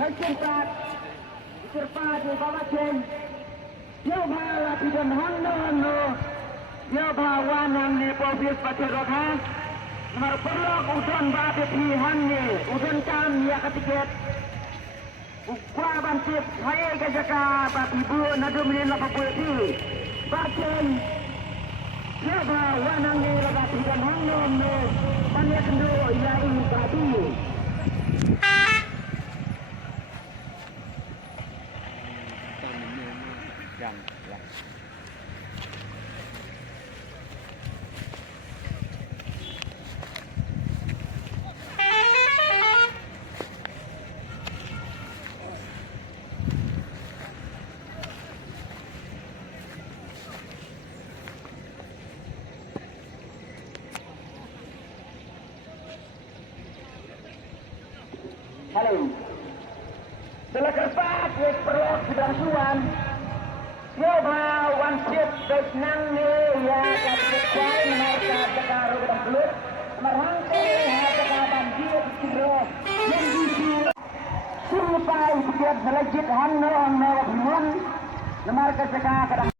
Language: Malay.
Tercepat di bawah jen. Yo bawa tidak handal no. Yo bawa nang ni provinsi Paciroka. Nomor perlok udon babe pihan ni. Udon cam ya ketiket. Ukwa bantip hai gajaka babi bu nadu minin lapa pulti. Bajen. Yo bawa nang ni lapa tidak handal no. Panya kendo ya ini babi. Halo. Setelah kerpat yang perlu sedangsuan. Yo bawan siap baik nang ni ya kapit kuai mereka sekarang udah belut. Merangkai harga banjir kiro yang disu. Sampai sekian selejit hanno bimun. Mereka sekarang